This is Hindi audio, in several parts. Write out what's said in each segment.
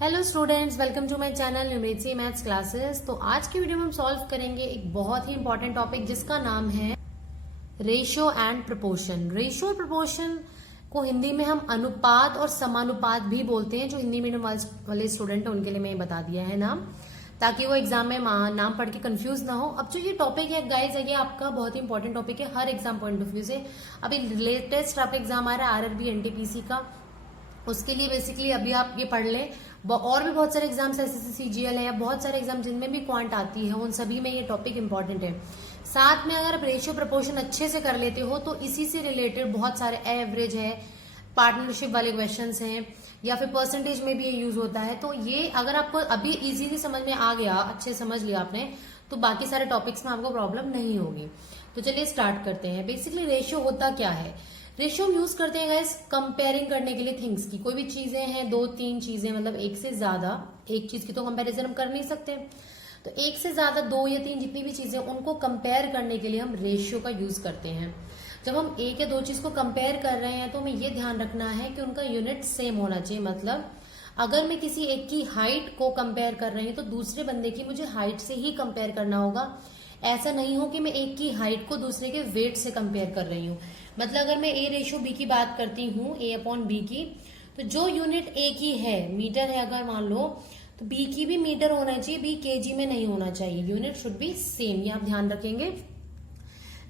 Hello students, welcome to my channel numerical maths classes. तो आज की वीडियो में हम सॉल्व करेंगे एक बहुत ही इंपॉर्टेंट टॉपिक जिसका नाम है रेशियो एंड प्रोपोर्शन। रेशियो और प्रोपोर्शन को हिंदी में हम अनुपात और समानुपात भी बोलते हैं। जो हिंदी मीडियम वाले स्टूडेंट हैं उनके लिए मैं बता दिया है नाम, ताकि वो एग्जाम में नाम पढ़ के कंफ्यूज ना हो। अब जो ये टॉपिक है गाइज, ये आपका बहुत ही इंपॉर्टेंट टॉपिक है हर एग्जाम पॉइंट ऑफ व्यू से। अभी लेटेस्ट आपका एग्जाम आ रहा है आरआरबी एनटीपीसी का, उसके लिए बेसिकली अभी आप ये पढ़ लें। और भी बहुत सारे एग्जाम्स एसएससी सीजीएल है या बहुत सारे एग्जाम जिनमें भी क्वांट आती है, उन सभी में ये टॉपिक इंपॉर्टेंट है। साथ में अगर आप रेशियो प्रोपोर्शन अच्छे से कर लेते हो तो इसी से रिलेटेड बहुत सारे एवरेज है, पार्टनरशिप वाले क्वेश्चंस हैं, या फिर परसेंटेज में भी ये यूज होता है। तो ये अगर आपको अभी इजीली समझ में आ गया, अच्छे समझ लिया आपने, तो बाकी सारे टॉपिक्स में आपको प्रॉब्लम नहीं होगी। तो चलिए स्टार्ट करते हैं। बेसिकली रेशियो होता क्या है? रेशियो हम यूज करते हैं गाइस कंपेयरिंग करने के लिए थिंग्स की। कोई भी चीजें हैं, दो तीन चीजें, मतलब एक से ज्यादा, एक चीज की तो कंपैरिजन हम कर नहीं सकते, तो एक से ज्यादा, दो या तीन जितनी भी चीजें, उनको कंपेयर करने के लिए हम रेशियो का यूज करते हैं। जब हम एक या दो चीज को कंपेयर कर रहे हैं तो हमें ये ध्यान रखना है कि उनका यूनिट सेम होना चाहिए। मतलब अगर मैं किसी एक की हाइट को कंपेयर कर रही हूँ तो दूसरे बंदे की मुझे हाइट से ही कंपेयर करना होगा। ऐसा नहीं हो कि मैं एक की हाइट को दूसरे के वेट से कंपेयर कर रही हूँ। मतलब अगर मैं ए रेशो बी की बात करती हूँ, ए अपॉन बी की, तो जो यूनिट ए की है, मीटर है अगर मान लो, तो बी की भी मीटर होना चाहिए, बी केजी में नहीं होना चाहिए। यूनिट शुड बी सेम, ये आप ध्यान रखेंगे।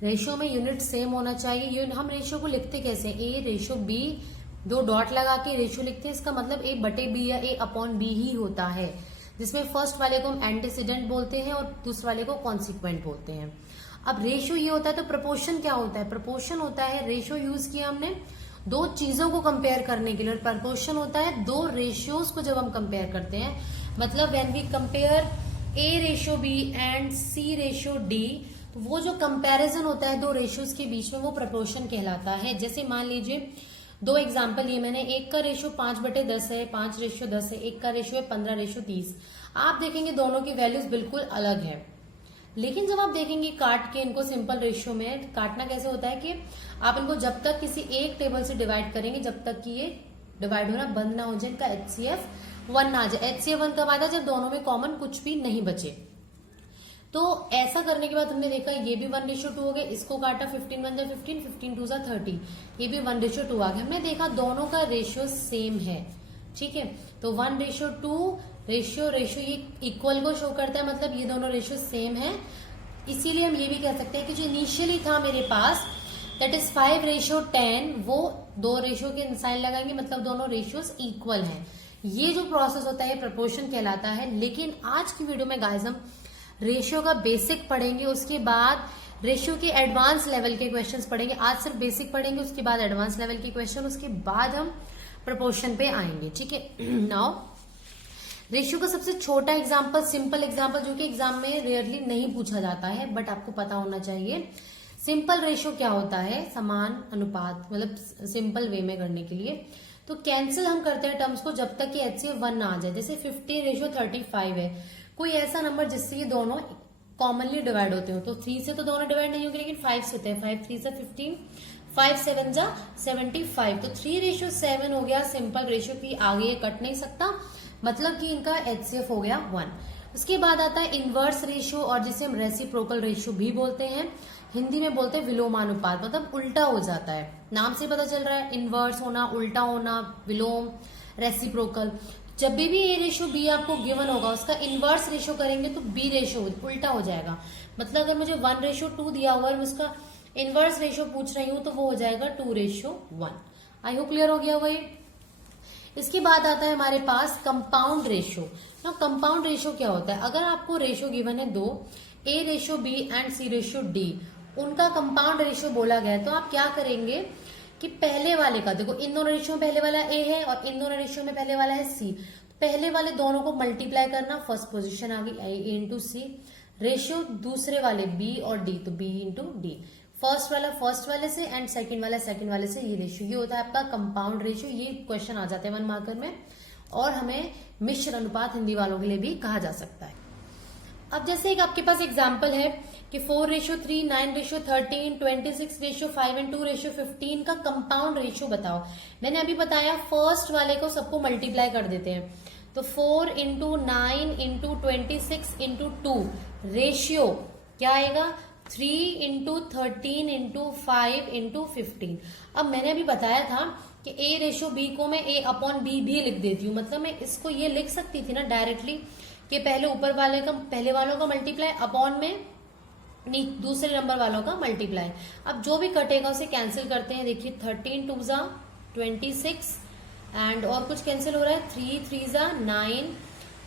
रेशियो में यूनिट सेम होना चाहिए। हम रेशियो को लिखते कैसे? ए रेशियो बी, दो डॉट लगा के रेशियो लिखते हैं। इसका मतलब ए बटे बी या ए अपॉन बी ही होता है, जिसमें फर्स्ट वाले को हम एंटीसीडेंट बोलते हैं और दूसरे वाले को कॉन्सिक्वेंट बोलते हैं। अब रेशियो ये होता है, तो प्रोपोर्शन क्या होता है? प्रोपोर्शन होता है, रेशियो यूज किया हमने दो चीजों को कंपेयर करने के लिए, और प्रोपोर्शन होता है दो रेशियोज को जब हम कंपेयर करते हैं। मतलब when we compare a ratio b and c ratio d, तो वो जो कंपैरिजन होता है दो रेशियोज के बीच में, वो प्रोपोर्शन कहलाता है। जैसे मान लीजिए दो एग्जाम्पल लिए मैंने, एक का रेशियो 5/10 है, 5:10 है, एक का रेशियो है 15:30। आप देखेंगे दोनों की वैल्यूज बिल्कुल अलग है, लेकिन जब आप देखेंगे काट के इनको सिंपल रेशियो में, काटना कैसे होता है कि आप इनको जब तक किसी एक टेबल से डिवाइड करेंगे जब तक कि ये डिवाइड होना बंद ना हो जाए, इनका HCF 1 ना आ जाए। HCF 1 कब आता है? जब दोनों में कॉमन कुछ भी नहीं बचे। तो ऐसा करने के बाद हमने देखा ये भी 1:2 हो गए, इसको काटा, 15 1 15, 15 2 30, ये भी 1:2 आ गया। हमने देखा दोनों का रेशियो सेम है, ठीक है। तो 1:2 रेशियो ये इक्वल को शो करता है, मतलब ये दोनों रेशियो सेम है। इसीलिए हम ये भी कह सकते हैं कि जो इनिशियली था मेरे पास, दैट इज 5:10, वो दो रेशियो के साइन लगाएंगे, मतलब दोनों रेशियोज इक्वल हैं। ये जो प्रोसेस होता है प्रोपोर्शन कहलाता है। लेकिन आज की वीडियो में गाइस हम रेशियो का बेसिक पढ़ेंगे, उसके बाद रेशियो के एडवांस लेवल के क्वेश्चंस पढ़ेंगे। आज सिर्फ बेसिक पढ़ेंगे, उसके बाद एडवांस लेवल के क्वेश्चन, उसके बाद हम प्रोपोर्शन पे आएंगे, ठीक है। नाउ रेशियो का सबसे छोटा एग्जांपल, सिंपल एग्जांपल, जो कि एग्जाम में रेयरली नहीं पूछा जाता है बट आपको पता होना चाहिए। सिंपल रेशियो क्या होता है? समान अनुपात, मतलब सिंपल वे में करने के लिए तो कैंसिल हम करते हैं टर्म्स को जब तक कि HCF 1 ना आ जाए। जैसे 15:35 है, कोई ऐसा नंबर जिससे ये दोनों कॉमनली डिवाइड होते हो, तो 3 से तो दोनों डिवाइड नहीं होंगे, लेकिन 5 से होते हैं। 5 3 से 15, 5 7 जा 75, तो 3:7 हो गया। सिंपल रेशियो की आगे ये कट नहीं सकता, मतलब कि इनका HCF हो गया 1। उसके बाद आता है इनवर्स रेशियो, और जिसे हम रेसिप्रोकल रेशियो भी बोलते हैं। हिंदी में बोलते हैं विलोमानुपात, मतलब उल्टा हो जाता है। नाम से पता चल रहा है, इनवर्स होना, उल्टा होना, विलोम, रेसिप्रोकल। जब भी ए रेशियो बी आपको गिवन होगा, उसका इनवर्स रेशियो करेंगे तो बी रेशियो उल्टा हो जाएगा। मतलब अगर मुझे 1:2 दिया हुआ है, मैं उसका इनवर्स रेशियो पूछ रही हूँ, तो वो हो जाएगा 2:1। आई होप क्लियर हो गया होगा ये। इसके बाद आता है हमारे पास कंपाउंड रेशियो। ना कंपाउंड रेशियो क्या होता है? अगर आपको रेशियो गिवन है दो, a ratio b and c ratio d, उनका कंपाउंड रेशियो बोला गया है, तो आप क्या करेंगे कि पहले वाले का, देखो इन दोनों रेशियो में पहले वाला ए है और इन दोनों रेशियो में पहले वाला है सी, पहले वाले दोनों को मल्टीप्लाई करना, फर्स्ट पोजीशन आ गई ए इंटू सी, रेशियो दूसरे वाले बी और डी, तो बी इंटू डी, फर्स्ट वाला फर्स्ट वाले से एंड सेकंड वाला सेकंड वाले से, ये रेशियो, ये होता है आपका कंपाउंड रेशियो। ये क्वेश्चन आ जाते हैं 1 मार्कर में, और हमें मिश्र अनुपात हिंदी वालों के लिए भी कहा जा सकता है। अब जैसे एक आपके पास एग्जाम्पल है कि 4:3, 9:13, 26:5 एंड 2:15 का कंपाउंड रेशियो बताओ। मैंने अभी बताया फर्स्ट वाले को सबको मल्टीप्लाई कर देते हैं, तो 4 इंटू 9 इंटू 26 इंटू 2 रेशियो क्या आएगा 3 इंटू 13 इंटू 5 इंटू 15। अब मैंने अभी बताया था कि ए रेशियो बी को मैं ए अपॉन बी भी लिख देती हूँ, मतलब मैं इसको ये लिख सकती थी ना डायरेक्टली कि पहले ऊपर वाले का पहले वालों का मल्टीप्लाई अपॉन में दूसरे नंबर वालों का मल्टीप्लाई। अब जो भी कटेगा उसे कैंसिल करते हैं। देखिए 13 2 जा 26 एंड और कुछ कैंसिल हो रहा है 3 3 जा 9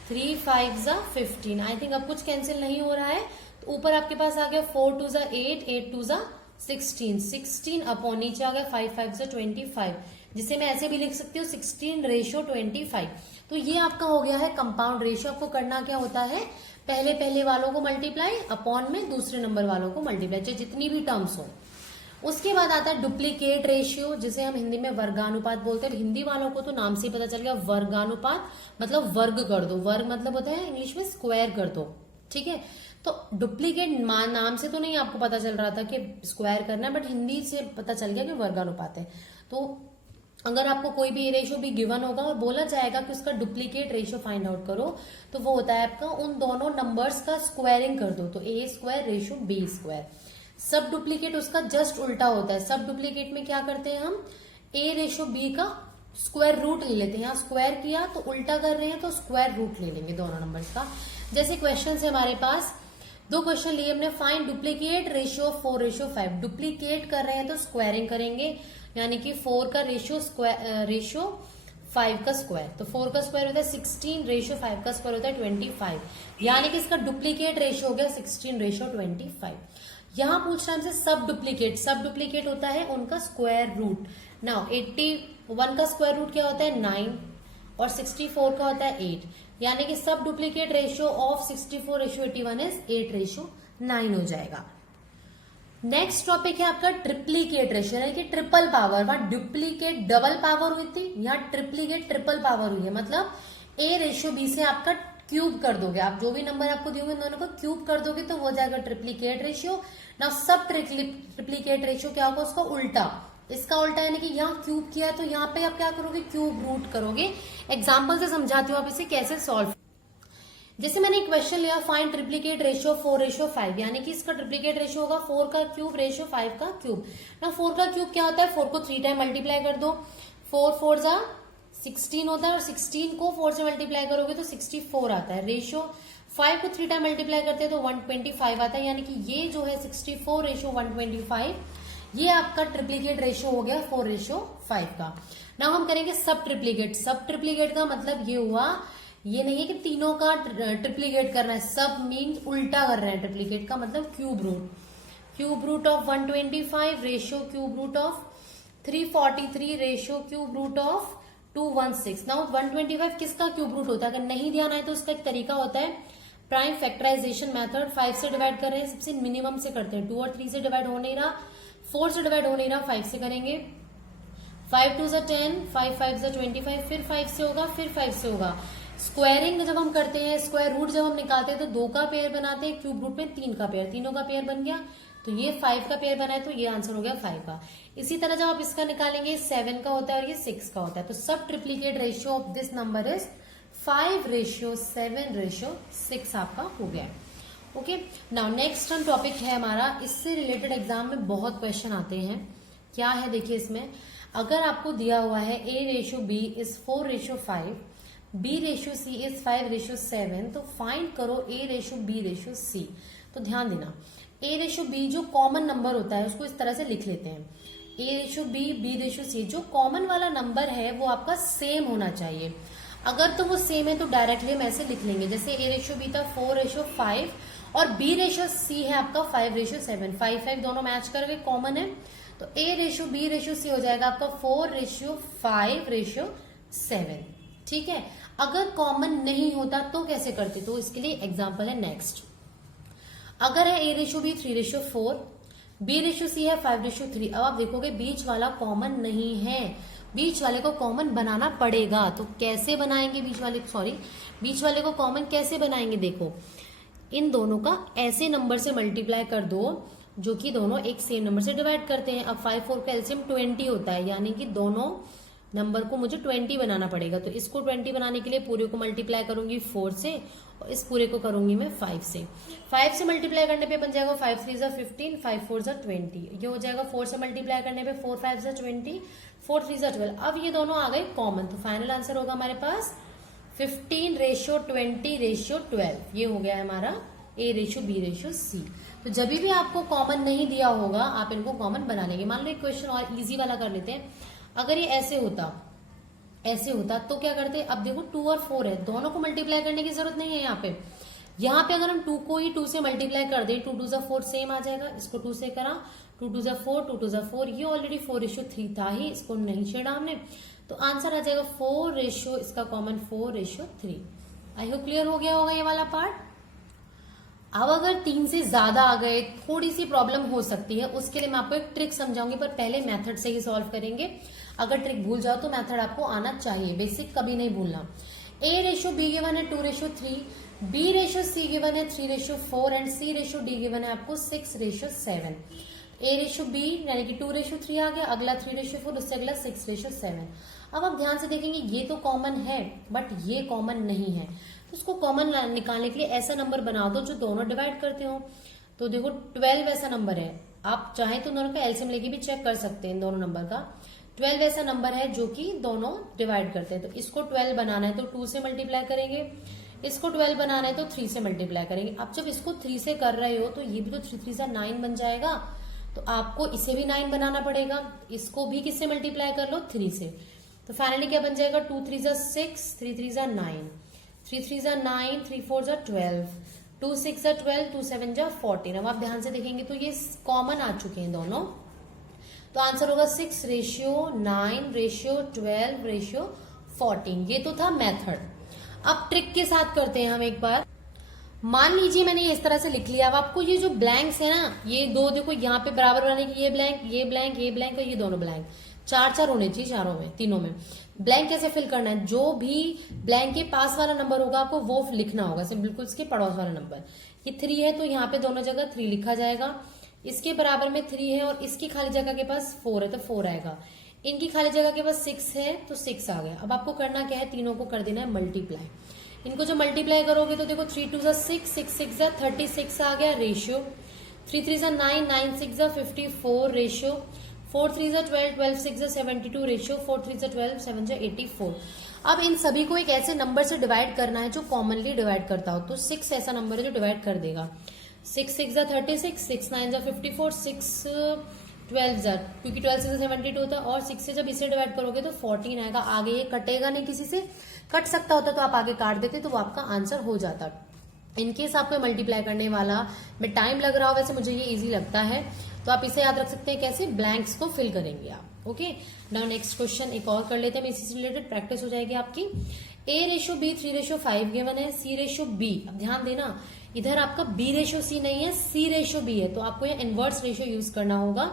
3 5 जा 15। आई थिंक अब कुछ कैंसिल नहीं हो रहा है, तो ऊपर आपके पास आ गया 4 2 जा 8 8 2 जा 16 16 अपॉन नीचे आ गया 5 5 जा 25, जिसे मैं ऐसे भी लिख सकती हूँ 16 रेशियो 25। तो ये आपका हो गया है कंपाउंड रेशियो। आपको करना क्या होता है, पहले वालों को मल्टीप्लाई अपॉन में दूसरे नंबर वालों को मल्टीप्लाई, चाहे जितनी भी टर्म्स हो। उसके बाद आता है डुप्लीकेट रेशियो, जिसे हम हिंदी में वर्गानुपात बोलते हैं। हिंदी वालों को तो नाम से ही पता चल गया वर्गानुपात मतलब वर्ग कर दो, वर्ग मतलब होता है इंग्लिश में स्क्वायर कर दो, ठीक है। तो डुप्लीकेट नाम से तो नहीं आपको पता चल रहा था कि स्क्वायर करना है, बट हिंदी से पता चल गया कि वर्गानुपात है। तो अगर आपको कोई भी रेशियो भी गिवन होगा और बोला जाएगा कि उसका डुप्लीकेट रेशियो फाइंड आउट करो, तो वो होता है आपका उन दोनों नंबर्स का स्क्वायरिंग कर दो, तो ए स्क्वायर रेशियो बी स्क्वायर। सब डुप्लीकेट उसका जस्ट उल्टा होता है। सब डुप्लीकेट में क्या करते हैं हम, ए रेशियो बी का स्क्वायर रूट ले लेते हैं। यहाँ स्क्वायर किया तो उल्टा कर रहे हैं तो स्क्वायर रूट ले लेंगे दोनों नंबर्स का। जैसे क्वेश्चन है हमारे पास, दो क्वेश्चन लिए हमने, find duplicate ratio 4 ratio 5। Duplicate कर रहे हैं तो स्क्वायरिंग करेंगे, यानी कि 4 का रेशियो 5 का स्क्वायर, तो 4 का स्क्वायर होता है 16 रेशियो 5 का स्क्वायर होता है 25, यानी कि इसका डुप्लीकेट रेशियो हो गया 16 रेशियो 25। यहां पूछ रहा है हमसे सब डुप्लीकेट। सब डुप्लीकेट होता है उनका स्क्वायर रूट। नाउ 81 का स्क्वायर रूट क्या होता है 9 और 64 का होता है 8, यानी कि सब duplicate ratio of 64 ratio 81 is 8 ratio 9 हो जाएगा। नेक्स्ट टॉपिक है आपका ट्रिप्लीकेट रेशियो, यानी कि ट्रिपल पावर। वहां डुप्लीकेट डबल पावर हुई थी, यहाँ ट्रिप्लीकेट ट्रिपल पावर हुई है, मतलब ए रेशियो बी से आपका क्यूब कर दोगे। आप जो भी नंबर आपको दिए हुए दोनों को क्यूब कर दोगे तो वो जाएगा ट्रिप्लीकेट रेशियो। ना सब ट्रिप्लीकेट रेशियो क्या होगा, उसका उल्टा, इसका उल्टा, यानी कि यहाँ क्यूब किया है तो यहाँ पे आप क्या करोगे, क्यूब रूट करोगे। एग्जाम्पल से समझाती हूँ आप इसे कैसे सॉल्व। जैसे मैंने एक क्वेश्चन लिया, फाइंड ट्रिप्लीकेट रेशियो 4 रेशियो 5, यानी कि इसका ट्रिप्लीकेट रेशियो होगा 4 का क्यूब रेशियो 5 का क्यूब। ना 4 का क्यूब क्या होता है, 4 को 3 टाइम मल्टीप्लाई कर दो, 4 4 जा 16 होता है, और 16 को 4 से मल्टीप्लाई करोगे तो 64 आता है। रेशियो 5 को 3 टाइम मल्टीप्लाई करते हैं तो 125 आता है, यानी कि ये जो है 64 रेशियो 125, ये आपका ट्रिप्लीकेट रेशियो हो गया 4 रेशियो 5 का। ना हम करेंगे सब ट्रिप्लीकेट। सब ट्रिप्लीकेट का मतलब ये हुआ, ये नहीं है कि तीनों का ट्रिप्लीकेट करना है, सब मीन्स उल्टा कर रहे हैं। ट्रिप्लीकेट का मतलब cube root of 125 ratio cube root of 343 ratio cube root of 216। Now 125 किसका क्यूब रूट होता है, अगर नहीं ध्यान आए तो उसका एक तरीका होता है प्राइम फैक्टराइजेशन मेथड। 5 से डिवाइड कर रहे हैं, सबसे मिनिमम से करते हैं। 2 और 3 से डिवाइड हो नहीं रहा, 4 से डिवाइड हो नहीं रहा, 5 से करेंगे। 5 2 जा 10, 5 5 जा 25, फिर 5 से होगा, फिर 5 से होगा। स्क्वायरिंग जब हम करते हैं, स्क्वायर रूट जब हम निकालते हैं तो 2 का पेयर बनाते हैं, क्यूब रूट में 3 का पेयर, तीनों का पेयर बन गया, तो ये 5 का पेयर बना है, तो ये आंसर हो गया 5 का। इसी तरह जब आप इसका निकालेंगे 7 का होता है और ये 6 का होता है, तो सब triplicate ratio of this number is 5 ratio 7 ratio 6 आपका हो गया। ओके, नाउ नेक्स्ट हम टॉपिक है हमारा, इससे रिलेटेड एग्जाम में बहुत क्वेश्चन आते हैं। क्या है देखिए, इसमें अगर आपको दिया हुआ है a ratio b is 4 ratio 5, b ratio c is 5 ratio 7, तो फाइंड करो a ratio b ratio c. तो ध्यान देना, ए रेशियो बी जो कॉमन नंबर होता है उसको इस तरह से लिख लेते हैं, a ratio b b ratio c. जो कॉमन वाला नंबर है वो आपका सेम होना चाहिए। अगर तो वो सेम है तो डायरेक्टली हम ऐसे लिख लेंगे, जैसे ए रेशियो बी था 4 रेशियो 5 और बी रेशियो सी है आपका 5 रेशियो 7, 5 5 दोनों मैच करके कॉमन है, तो a ratio b ratio c हो जाएगा आपका 4 रेशियो 5 रेशियो 7। ठीक है, अगर कॉमन नहीं होता तो कैसे करते, तो इसके लिए एग्जांपल है नेक्स्ट। अगर है a ratio b 3 ratio 4, b ratio c है 5 रेशियो 3। अब आप देखोगे बीच वाला कॉमन नहीं है, बीच वाले को कॉमन बनाना पड़ेगा। तो कैसे बनाएंगे बीच वाले को कॉमन कैसे बनाएंगे, देखो इन दोनों का ऐसे नंबर से मल्टीप्लाई कर दो जो कि दोनों एक सेम नंबर से डिवाइड करते हैं। अब 5 4 का एलसीएम 20 होता है, यानी कि दोनों नंबर को मुझे 20 बनाना पड़ेगा। तो इसको 20 बनाने के लिए पूरे को मल्टीप्लाई करूंगी 4 से और इस पूरे को करूंगी मैं 5 से। 5 से मल्टीप्लाई करने पे बन जाएगा 5 3 15, 5 4 20। ये हो जाएगा 4 से मल्टीप्लाई करने पे 4 5 20, 4 3 12। अब ये दोनों आ गए कॉमन, तो फाइनल आंसर होगा हमारे पास 15:20:12। ये हो गया है हमारा A:B:C। तो जब भी आपको कॉमन नहीं दिया होगा आप इनको कॉमन बना लेंगे। मान लो एक क्वेश्चन और इजी वाला कर लेते हैं। अगर ये ऐसे होता तो क्या करते? अब देखो 2 और 4 है, दोनों को मल्टीप्लाई करने की जरूरत नहीं है यहाँ पे। यहाँ पे अगर हम 2 को ही 2 से मल्टीप्लाई कर दें, 2 2 4 सेम आ जाएगा। इसको 2 से करा, 2 2 4, 2 2 4, ये ऑलरेडी 4:3 था ही, इसको नहीं छेड़ा हमने। तो आंसर आ जाएगा 4 इसका कॉमन 4:3। आई होप क्लियर हो गया होगा ये वाला पार्ट। अब अगर 3 से ज्यादा आ गए, थोड़ी सी प्रॉब्लम हो सकती है, उसके लिए मैं आपको एक ट्रिक समझाऊंगी, पर पहले मेथड से ही सॉल्व करेंगे। अगर ट्रिक भूल जाओ तो मेथड आपको आना चाहिए, बेसिक कभी नहीं भूलना। A:B गिवन है 2:3, B:C गिवन है 3:4 एंड C:D गिवन है आपको 6:7। A:B यानी कि 2:3 आ गया, अगला 3:4, उससे अगला 6:7। अब आप ध्यान से देखेंगे ये तो कॉमन है बट ये कॉमन नहीं है, तो उसको कॉमन निकालने के लिए ऐसा नंबर बना दो जो दोनों डिवाइड करते हो। तो देखो 12 ऐसा नंबर है, आप चाहे तो दोनों का एलसीएम लेके भी चेक कर सकते हैं। दोनों नंबर का 12 ऐसा नंबर है जो कि दोनों डिवाइड करते हैं। तो इसको 12 बनाना है तो 2 से मल्टीप्लाई करेंगे, इसको 12 बनाना है तो 3 से मल्टीप्लाई करेंगे। अब जब इसको 3 से कर रहे हो तो ये भी तो 3 3 से 9 बन जाएगा, तो आपको इसे भी 9 बनाना पड़ेगा। इसको भी किससे मल्टीप्लाई कर लो? 3 से। तो फाइनली क्या बन जाएगा? 2 3 6, 3 3 9, 3 3 9, 3 4 12, 2 6 12, 2 7 14। अब आप ध्यान से देखेंगे तो ये कॉमन आ चुके हैं दोनों, तो आंसर होगा 6:9:12:14। ये तो था मेथड। अब ट्रिक के साथ करते हैं हम एक बार। मान लीजिए मैंने इस तरह से लिख लिया। अब आपको ये जो ब्लैंक्स है ना, ये दो देखो यहाँ पे बराबर बनाने की, ये ब्लैंक, ये ब्लैंक, ये ब्लैंक और ये दोनों ब्लैंक, 4 होने चाहिए चारों में, तीनों में। ब्लैंक कैसे फिल करना है? जो भी ब्लैंक के पास वाला नंबर होगा आपको वो लिखना होगा, बिल्कुल इसके पड़ोस वाला नंबर। ये 3 है तो यहाँ पे दोनों जगह 3 लिखा जाएगा, इसके बराबर में 3 है और इसकी खाली जगह के पास 4 है तो 4 आएगा, इनकी खाली जगह के पास 6 है तो 6 आ गया। अब आपको करना क्या है? तीनों को कर देना है मल्टीप्लाई। इनको जो मल्टीप्लाई करोगे तो देखो 3 2 6, 6 6 36 आ गया रेशियो, 3 3 9, 9 6 54 रेशियो, 4 3 12, 12 6 72 रेशियो, 4 3 12, 7 84। अब इन सभी को एक ऐसे नंबर से डिवाइड करना है जो कॉमनली डिवाइड करता हो। तो 6 ऐसा नंबर है जो डिवाइड कर देगा। 6 6 36, 6 9 54, 6 12 क्योंकि 12 से 72 होता है, और 6 से जब इसे डिवाइड करोगे तो 14 आएगा। आगे ये कटेगा नहीं, किसी से कट सकता होता तो आप आगे काट देते तो वो आपका आंसर हो जाता। इनकेस आपको मल्टीप्लाई करने वाला में टाइम लग रहा हो, वैसे मुझे ये इजी लगता है, तो आप इसे याद रख सकते हैं कैसे ब्लैंक्स को फिल करेंगे आप। ओके, नाउ नेक्स्ट क्वेश्चन एक और कर लेते हैं, इसी से रिलेटेड प्रैक्टिस हो जाएगी आपकी। A:B 3:5 गिवन है, C:B। अब ध्यान देना इधर आपका B:C नहीं है, C:B है, तो आपको यहाँ इनवर्स रेशियो यूज करना होगा,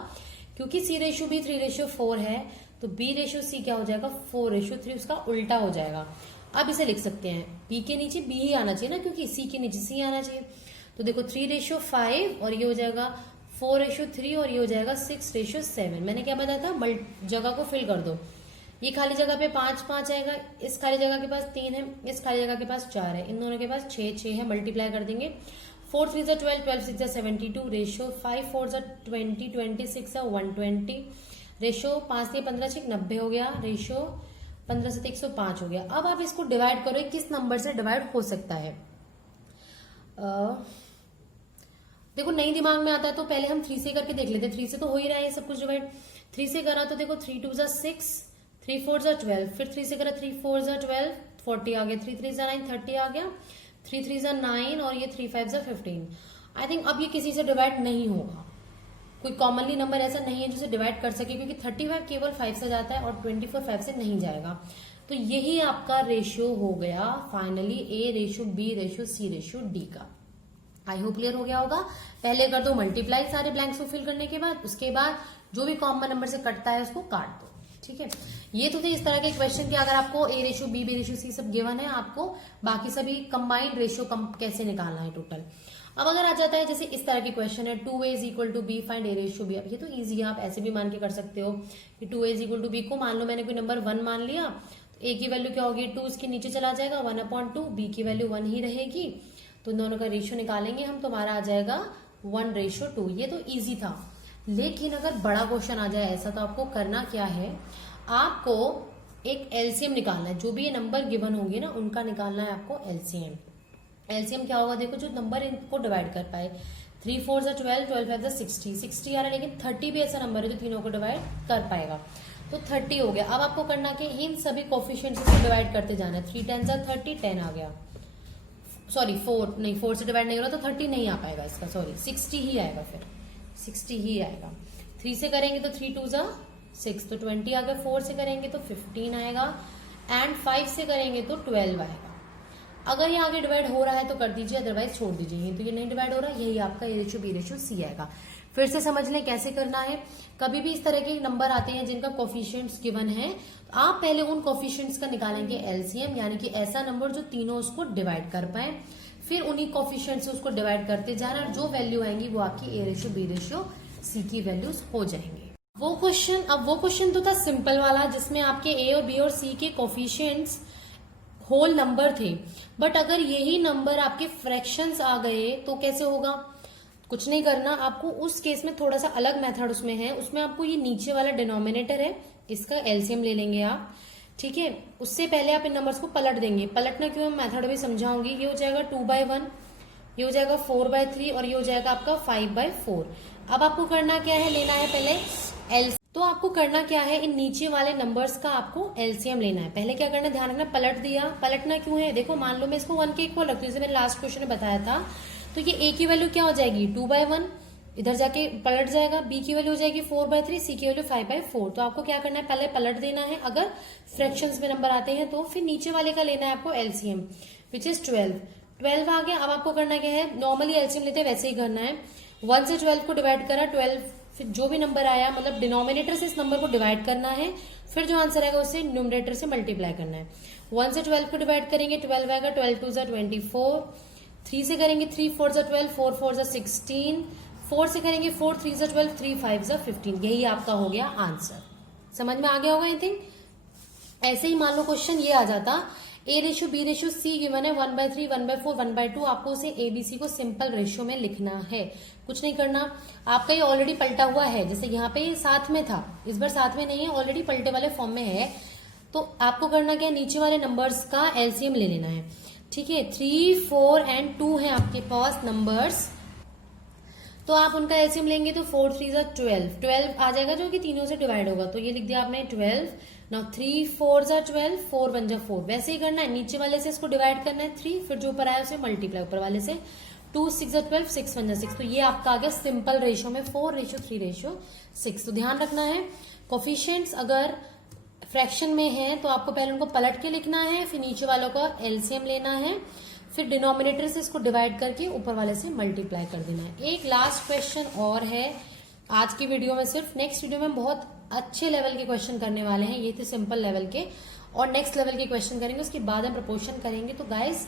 क्योंकि C:B 3:4 है तो B:C क्या हो जाएगा? 4:3, उसका उल्टा हो जाएगा। अब इसे लिख सकते हैं B के नीचे B ही आना चाहिए ना, क्योंकि C के नीचे C आना चाहिए। तो देखो 3:5 और ये हो जाएगा 4:3 और ये हो जाएगा 6:7। मैंने क्या बताया था? जगह को फिल कर दो। ये खाली जगह पे 5 5 आएगा, इस खाली जगह के पास 3 है, इस खाली जगह के पास 4 है, इन दोनों के पास 6 6 है, मल्टीप्लाई कर देंगे। 4 3 12, 12 6 72 रेशियो, 5 4 20, 26 120 रेशियो, 5 3 15 6 90 हो गया रेशियो, 15 से 105 हो गया। अब आप इसको डिवाइड करो, किस नंबर से डिवाइड हो सकता है? देखो नहीं दिमाग में आता है तो पहले हम 3 से करके देख लेते हैं। 3 से तो हो ही रहा है सब कुछ डिवाइड। 3 से करा तो देखो 3 2 6, 3 4 12, फिर 3 से करा 3 4 12, 40 आ गया, 3 3 9 30 आ गया, 3 3 9 और ये 3 5 15। आई थिंक अब ये किसी से डिवाइड नहीं होगा, कोई कॉमनली नंबर ऐसा नहीं है जिसे डिवाइड कर सके, क्योंकि 35 केवल 5 से जाता है और 24 5 से नहीं जाएगा। तो यही आपका रेशियो हो गया फाइनली A:B:C:D का। आई होप क्लियर हो गया होगा। पहले कर दो मल्टीप्लाई सारे ब्लैंक्स को फिल करने के बाद, उसके बाद जो भी कॉमन नंबर से कटता है उसको काट दो। ठीक है, ये तो थे इस तरह के क्वेश्चन कि अगर आपको A:B, B:C सब गिवन है, आपको बाकी सभी कंबाइंड रेशियो कैसे निकालना है टोटल। अब अगर आ जाता है जैसे इस तरह की क्वेश्चन है 2a is equal to b, find a ratio b। अब ये तो इजी है, आप ऐसे भी मान के कर सकते हो कि 2a is equal to B को मान लो मैंने कोई नंबर 1 मान लिया, तो a की वैल्यू क्या होगी 2, इसके नीचे चला जाएगा 1/2, b की वैल्यू 1 ही रहेगी, तो दोनों का रेशियो निकालेंगे हम, तो हमारा आ जाएगा 1:2। ये तो इजी था। लेकिन अगर बड़ा क्वेश्चन आ जाए ऐसा, तो आपको करना क्या है, आपको एक एलसीएम निकालना है। जो भी ये नंबर गिवन होंगे ना उनका निकालना है आपको एलसीएम। एलसीएम क्या होगा, देखो जो नंबर इनको डिवाइड कर पाए, 3 4 12, 12 5 60, 60 आ रहा है, लेकिन 30 भी ऐसा नंबर है जो तीनों को डिवाइड कर पाएगा, तो 30 हो गया। अब आपको करना कि इन सभी कोफिशिएंट्स से डिवाइड करते जाना है। 3 10 30, 10 आ गया, सॉरी 4 से डिवाइड नहीं हो रहा तो 30 नहीं आ पाएगा इसका, सॉरी 60 ही आएगा, फिर 60 ही आएगा। 3 से करेंगे तो 3 2 6, तो 20 आ गया। 4 से करेंगे तो 15 आएगा, एंड 5 से करेंगे तो 12 आएगा। अगर ये आगे डिवाइड हो रहा है तो कर दीजिए, अदरवाइज छोड़ दीजिए। तो ये नहीं डिवाइड हो रहा है, यही आपका a ratio b ratio c आएगा। फिर से समझ लें कैसे करना है। कभी भी इस तरह के नंबर आते हैं जिनका कोफिशिएंट्स गिवन है, तो आप पहले उन कोफिशिएंट्स का निकालेंगे एलसीएम, यानी कि ऐसा नंबर जो तीनों उसको डिवाइड कर पाए, फिर उन्हीं कोफिशिएंट से उसको डिवाइड करते जाना, और जो वैल्यू आएंगी वो आपकी a ratio b ratio c की वैल्यूज हो जाएंगे। वो क्वेश्चन तो था सिंपल वाला, जिसमें आपके ए और बी और सी के कोफिशिएंट्स होल नंबर थे। बट अगर यही नंबर आपके फ्रैक्शंस आ गए तो कैसे होगा, कुछ नहीं करना आपको। उस केस में थोड़ा सा अलग मेथड उसमें है। उसमें आपको ये नीचे वाला डिनोमिनेटर है, इसका एलसीएम ले लेंगे आप, ठीक है। उससे पहले आप इन नंबर्स को पलट देंगे। पलटना क्यों, मेथड भी समझाऊंगी। ये हो जाएगा 2/1, ये हो जाएगा 4/3, और ये हो जाएगा आपका 5/4। अब आपको करना क्या है, लेना है पहले एल, तो आपको करना क्या है, इन नीचे वाले नंबर्स का आपको एलसीएम लेना है। पहले क्या करना है, ध्यान रखना, पलट दिया। पलटना क्यों है, देखो मान लो मैं इसको 1 के इक्वल रखती हूँ, जैसे मैंने लास्ट क्वेश्चन में बताया था, तो ये ए की वैल्यू क्या हो जाएगी 2/1, इधर जाके पलट जाएगा। बी की वैल्यू हो जाएगी 4/3, सी की वैल्यू 5/4। तो आपको क्या करना है, पहले पलट देना है अगर फ्रैक्शंस में नंबर आते हैं तो, फिर नीचे वाले का लेना है आपको एलसीएम, विच इज 12 आ गया। अब आपको करना क्या है, नॉर्मली एलसीएम लेते हैं वैसे ही करना है। 1 से 12 को डिवाइड करा, 12 फिर जो भी नंबर आया, मतलब डिनोमिनेटर से इस नंबर को डिवाइड करना है, फिर जो आंसर आएगा उससे न्यूमरेटर से मल्टीप्लाई करना है। 1 से 12 को डिवाइड करेंगे, 12 आएगा, 12 2 24। 3 से करेंगे 3 4 12, 4 4 16। 4 से करेंगे 4 3 12, 3 5 15। यही आपका हो गया आंसर। समझ में आ गया होगा आई थिंक। ऐसे ही मान लो क्वेश्चन ये आ जाता, a ratio b ratio c given है 1/3, 1/4, 1/2। आपको उसे एबीसी को सिंपल रेशियो में लिखना है, कुछ नहीं करना। आपका ये ऑलरेडी पलटा हुआ है, जैसे यहाँ पे साथ में था, इस बार साथ में नहीं है, ऑलरेडी पलटे वाले फॉर्म में है। तो आपको करना क्या है, नीचे वाले नंबर्स का एलसीएम ले लेना है, ठीक है। 3 4 एंड 2 है आपके पास नंबर्स, तो आप उनका एलसीएम लेंगे तो 4 3 12 आ जाएगा, जो कि तीनों से डिवाइड होगा। तो ये लिख दिया आपने 12। नाउ 3 4 12, 4 1 4। वैसे ही करना है, नीचे वाले से इसको डिवाइड करना है 3, फिर जो ऊपर आया उसे मल्टीप्लाई ऊपर वाले से। 2 6 12, 6 1 6। तो ये आपका आ गया सिंपल रेशियो में 4:3:6। तो ध्यान रखना है, कोफिशिएंट्स अगर फ्रैक्शन में है तो आपको पहले उनको पलट के लिखना है, फिर नीचे वालों का एलसीएम लेना है, फिर डिनोमिनेटर से इसको डिवाइड करके ऊपर वाले से मल्टीप्लाई कर देना है। एक लास्ट क्वेश्चन और है आज की वीडियो में सिर्फ। नेक्स्ट वीडियो में बहुत अच्छे लेवल के क्वेश्चन करने वाले हैं, ये थे सिंपल लेवल के, और नेक्स्ट लेवल के क्वेश्चन करेंगे, उसके बाद हम प्रपोर्शन करेंगे। तो गाइस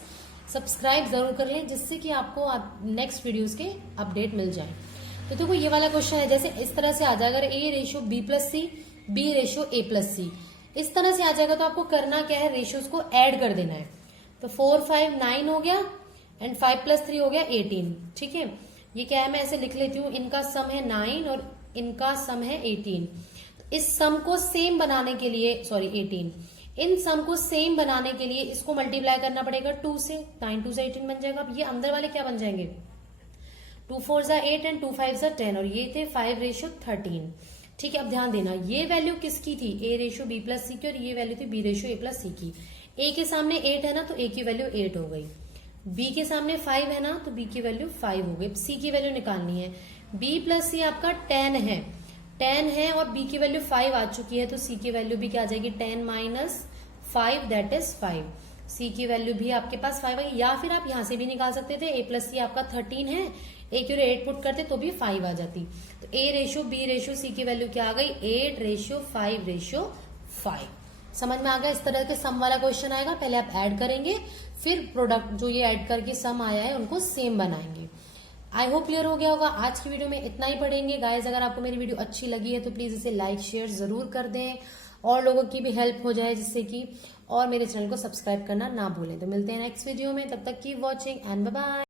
सब्सक्राइब जरूर कर लें, जिससे कि आपको नेक्स्ट वीडियोस के अपडेट मिल जाए। तो देखो ये वाला क्वेश्चन है, जैसे इस तरह से आ जाएगा, अगर A ratio B plus C, B ratio A plus C, इस तरह से आ जाएगा, तो आपको करना क्या है, रेशियोज को ऐड कर देना है। तो 4 5 9 हो गया, एंड 5 + 3 हो गया 18, ठीक है। ये क्या है, मैं ऐसे लिख लेती हूँ, इनका सम है 9 और इनका सम है 18। इस सम को सेम बनाने के लिए, सॉरी 18, इन सम को सेम बनाने के लिए इसको मल्टीप्लाई करना पड़ेगा 2 से। 9 2 18 बन जाएगा। अब ये अंदर वाले क्या बन जाएंगे, 2 4 8 एंड 2 5 10, और ये थे 5:13, ठीक है। अब ध्यान देना, ये वैल्यू किसकी थी, ए रेशियो बी प्लस सी की, और ये वैल्यू थी बी रेशियो ए प्लस सी की। ए के सामने 8 है ना, तो ए की वैल्यू 8 हो गई। बी के सामने 5 है ना, तो बी की वैल्यू 5 हो गई। सी की वैल्यू निकालनी है, बी प्लस सी आपका 10 है और बी की वैल्यू 5 आ चुकी है, तो सी की वैल्यू भी क्या आ जाएगी, 10 - 5 दैट इज 5। सी की वैल्यू भी आपके पास 5 आई, या फिर आप यहां से भी निकाल सकते थे, ए प्लस सी आपका 13 है, ए की 8 पुट करते तो भी 5 आ जाती। तो a ratio b ratio c की वैल्यू क्या आ गई, 8:5:5। समझ में आ गया। इस तरह के सम वाला क्वेश्चन आएगा, पहले आप ऐड करेंगे, फिर प्रोडक्ट जो ये ऐड करके सम आया है उनको सेम बनाएंगे। आई होप क्लियर हो गया होगा। आज की वीडियो में इतना ही पढ़ेंगे गाइज। अगर आपको मेरी वीडियो अच्छी लगी है तो प्लीज इसे लाइक शेयर जरूर कर दें और लोगों की भी हेल्प हो जाए जिससे कि, और मेरे चैनल को सब्सक्राइब करना ना भूलें। तो मिलते हैं नेक्स्ट वीडियो में, तब तक keep watching and bye bye.